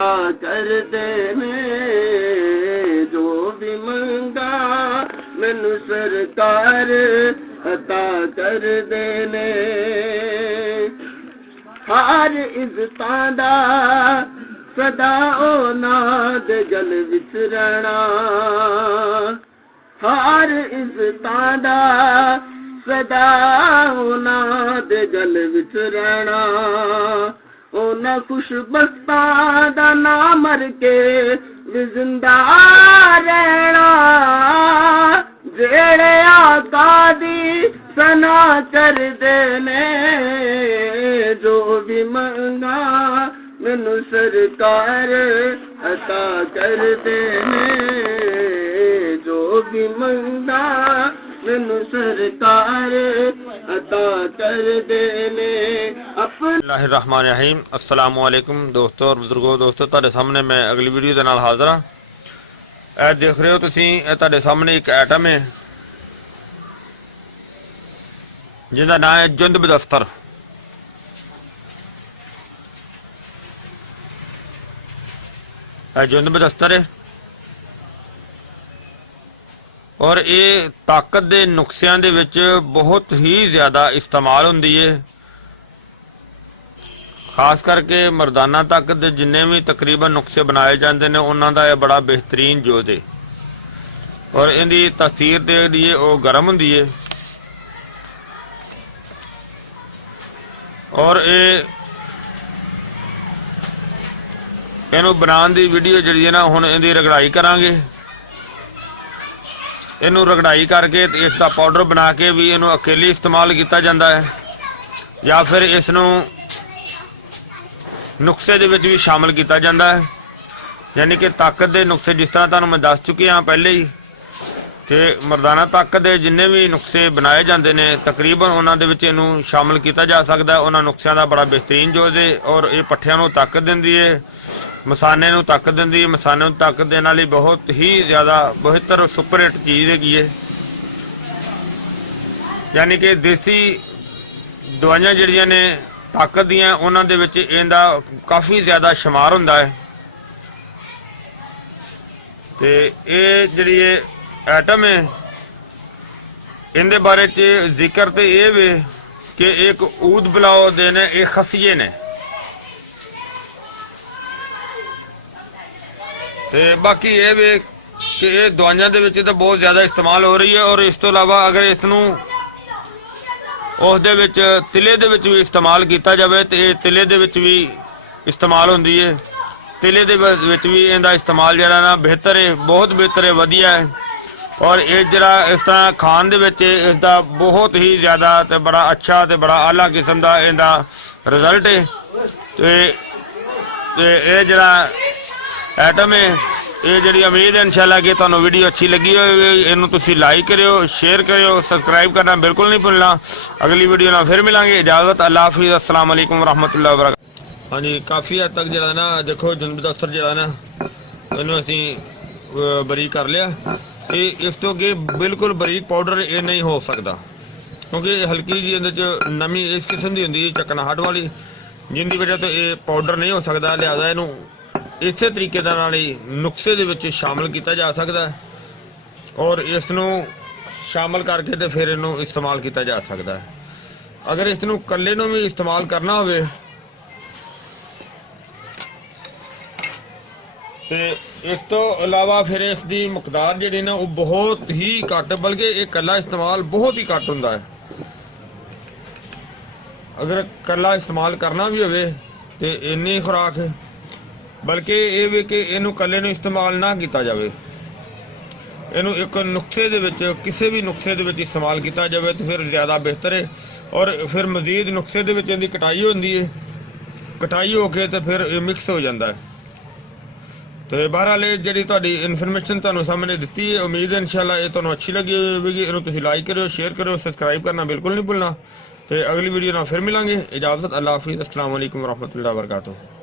कर देने जो भी मंगा मैनू सरकार अता कर देने। हर इज्जतां दा सदा औलाद गल विच रहना, हर इज्जतां दा सदा औलाद गल विच रहना। उन्हें खुशबख्तां दा ना मर के भी जिंदा रहना, जेड़े आका दी सना कर देने जो भी मंगा मैनू सरकार अता कर देने। जो भी मंगा मैनू सरकार अता कर देने। बिस्मिल्लाहिर्रहमानिर्रहीम। अस्सलामु अलैकुम दोस्तों और बुजुर्गों। दोस्तों तुहाडे सामने मैं अगली वीडियो दे नाल हाज़र हाँ। ਇਹ देख रहे हो तुसीं, ਇਹ ਤੁਹਾਡੇ सामने एक आइटम है जिसका नाम है जुंद बदस्तर। जुंद बदस्तर है और ये ताकत के नुस्खियां दे विच बहुत ही ज़्यादा इस्तेमाल होंदी है। खास करके मरदाना ताकत के जिन्ने भी तकरीबन नुस्खे बनाए जाते हैं उन्हों का यह बड़ा बेहतरीन जोत है और इनकी तसीर दे लिए वो गर्म होंदी है और इनू बनाने की वीडियो जी है ना हुण इहदी रगड़ाई करांगे। इनू रगड़ाई करके इसका पाउडर बना के भी इनू अकेले इस्तेमाल किया जाता है या फिर इसनू नुस्खे दे विच भी शामिल किया जाता है। यानी कि ताकत के नुस्खे जिस तरह तुहानूं मैं दस चुकी हाँ पहले ही, तो मरदाना ताकत के जिन्ने भी नुस्खे बनाए जाते हैं तकरीबन उन्होंने विच इनू शामिल किया जा सकता है। उन्होंने नुस्खियां का बड़ा बेहतरीन जोत है और ये पट्ठियां नूं ताकत दिंदी है, मसाने नूं ताकत दिंदी है। मसाने नूं ताकत देने वाली बहुत ही ज़्यादा बेहतर सुपर हिट चीज़ है। यानी कि देसी दवाइयां जिहड़ियां ने ताकत दियां उन्हां दे विच इहदा काफ़ी ज़्यादा शुमार हुंदा है। तो ये जिहड़ी आइटम है इनके बारे च जिक्र तो ये वे कि एक ऊद बुलाओ दे ने ये खसिए ने, तो बाकी ये वे कि ये दवाइयां दे विच तो बहुत ज़्यादा इस्तेमाल हो रही है। और इस तो इलावा अगर इसनूं उस दे विच तिले दे विच भी इस्तेमाल किया जाए तो ये तिले दे विच भी इस्तेमाल होंदी है। तिले दे विच भी इहदा इस्तेमाल जिहड़ा ना बेहतर है, बहुत बेहतर है, वधिया है। और ये जिहड़ा इस तरह खान दे विच इसदा बहुत ही ज़्यादा तो बड़ा अच्छा तो बड़ा आला किस्म का इहदा रिजल्ट है। तो ये जिहड़ा आइटम है ये जी उम्मीद है इंशाल्लाह कि तुहानूं वीडियो अच्छी लगी होगी। इनू तुसीं लाइक करियो, शेयर करियो, सबसक्राइब करना बिल्कुल नहीं भूलना। अगली वीडियो ना फिर मिलांगे। इजाज़त, अल्लाह हाफिज़, अस्सलाम वालेकुम रहमतुल्लाहि व बरकातुहू। हाँ जी, काफ़ी हद तक जिहड़ा ना देखो जुंद बदस्तर जिहड़ा ना इनू असीं बरीक कर लिया। ये इस तो अगे बिल्कुल बरीक पाउडर ये नहीं हो सकता क्योंकि हल्की जी इहदे च नमी इस किस्म की होंदी चकनाहट वाली, जिंदी वजह तो ये पाउडर नहीं हो सकता। लिहाजा इनू इस तरीके ही नुस्खे दे विच शामिल किया जा सकता है और इसनू शामिल करके तो फिर इनू इस्तेमाल किया जा सकता है। अगर इसनू कल्ले नू भी इस्तेमाल करना होवे तो इस तो अलावा फिर इसकी मकदार जी ना वो बहुत ही घट, बल्कि ये कला इस्तेमाल बहुत ही घट होंदा है। अगर कला इस्तेमाल करना भी होवे तो इन्नी खुराक है, बल्कि ये भी कि इनू कल्ले नू इस्तेमाल ना किया जाए, इनू एक नुस्खे दे विच किसी भी नुस्खे दे विच इस्तेमाल किया जाए तो फिर ज़्यादा बेहतर है। और फिर मजीद नुस्खे दे विच इहदी कटाई होंदी है, कटाई होके तो फिर ये मिक्स हो जाता है। तो बहरहाल जी तुहाडी इन्फॉर्मेशन तुहानूं सामने दी है। उम्मीद है इंशाल्लाह ये तुहानूं अच्छी लगी होगी। इनू तुसीं लाइक करो, शेयर करो, सबसक्राइब करना बिल्कुल नहीं भूलना। तो अगली वीडियो ना फिर मिलांगे। इजाज़त, अल्लाह हाफिज़, अस्सलाम वालेकुम रहमतुल्लाहि व बरकातुहू।